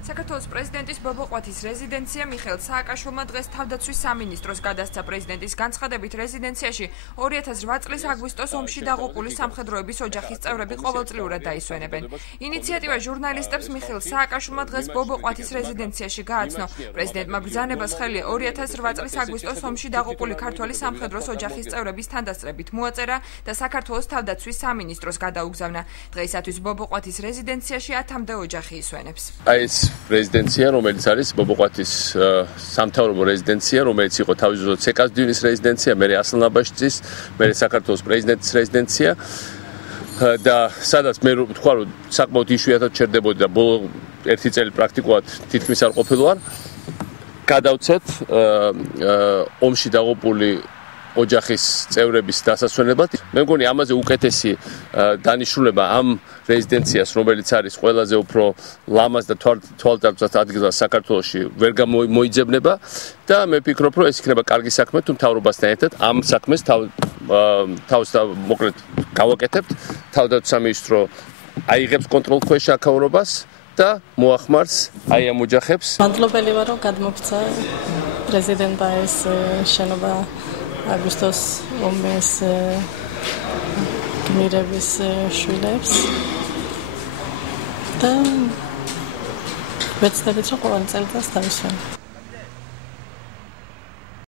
საქართველოს პრეზიდენტის ბობოყვათის რეზიდენცია მიხეილ სააკაშვილმა დღეს თავდაცვის სამინისტროს გადასცა. პრეზიდენტის განცხადებით რეზიდენციაში 2008 წლის აგვისტოს ომში დაღუპული სამხედროების ოჯახის წევრები ყოველწლიურად დაისვენებენ. ინიციატივა ჟურნალისტებს მიხეილ სააკაშვილმა დღეს ბობოყვათის რეზიდენციაში გააცნო. პრეზიდენტმა ბრძანებას ხელი 2008 წლის აგვისტოს ომში დაღუპული ქართველი სამხედროს ოჯახის წევრების თანდასწრებით მოაწერა და საქართველოს თავდაცვის სამინისტროს გადაუგზავნა. დღეისათვის ბობოყვათის რეზიდენციაში 10-მდე ოჯახი ისვენებს. რეზიდენცია, რომელიც არის ბობოყვათის სამთავრობო რეზიდენცია, რომელიც იყო თავისუფლად ცეკას-დვინის რეზიდენცია, მერე ასლანაბაშიძის, მერე საქართველოს პრეზიდენტის რეზიდენცია და სადაც მე ვთქვა, რომ საკმაოდ იშვიათად ჩერდებოდი და ბოლო 1 წელი პრაქტიკულად თითქმის არ ყოფილვარ. გადავცეთ ომში დაღუპული ოჯახის წევრების დასასვენებლად. მე მგონი ამაზე უკეთესი დანიშნულება ამ რეზიდენციას, რომელიც არის ყველაზე უფრო ლამაზ და თვალდარწმუნ ადგილას საქართველოში, ვერ გამოიძებნება და მე ვფიქრობ, რომ ეს იქნება კარგი საქმე თუ მთავრობასთან ერთად ამ საქმეს თავს მოკლედ გავაკეთებთ. თავდაცვის სამინისტრო აიღებს კონტროლქვეშ აქაურობას და მოახმარს აი ამ ოჯახებს. მადლობელი ვარ, რომ გადმოგცა პრეზიდენტმა ეს შენობა აგვისტოს ომის გმირების შვილებს და ვეცდებით, რომ ყოველ წელს დავისვენებთ.